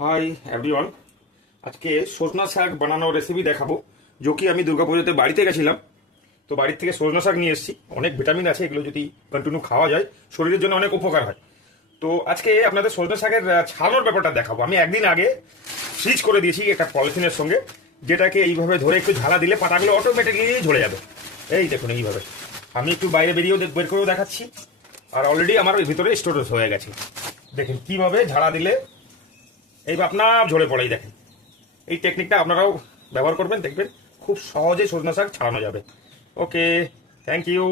Hi everyone. आज के सजना शाक बनाনোর রেসিপি দেখাবো जो कि আমি দুর্গাপুজোতে বাড়িতে গেছিলাম। তো বাড়ি থেকে সজনা শাক নিয়ে এসেছি। অনেক ভিটামিন আছে, এগুলো যদি কন্টিনিউ খাওয়া যায় শরীরের জন্য অনেক উপকার হয়। তো আজকে আপনাদের সজনা শাকের ছাড়ানোর ব্যাপারটা দেখাবো। আমি একদিন আগে ফ্রিজ করে দিয়েছি একটা পলিথিনের সঙ্গে, যেটাকে এইভাবে ধরে একটু ঝালা দিলে পাতাগুলো অটোমেটিকলি ঝরে যাবে। এই দেখুন এইভাবে আমি একটু বাইরে বের করেও দেখাচ্ছি। আর অলরেডি আমার ভিতরে স্টোরেজ হয়ে গেছে। দেখেন কিভাবে ঝাড়া দিলে এই আপনা ঝরে পড়েই। দেখেন এই টেকনিকটা আপনারাও ব্যবহার করবেন, দেখবেন খুব সহজে সজনা শাক ছাড়ানো যাবে। ওকে, থ্যাংক ইউ।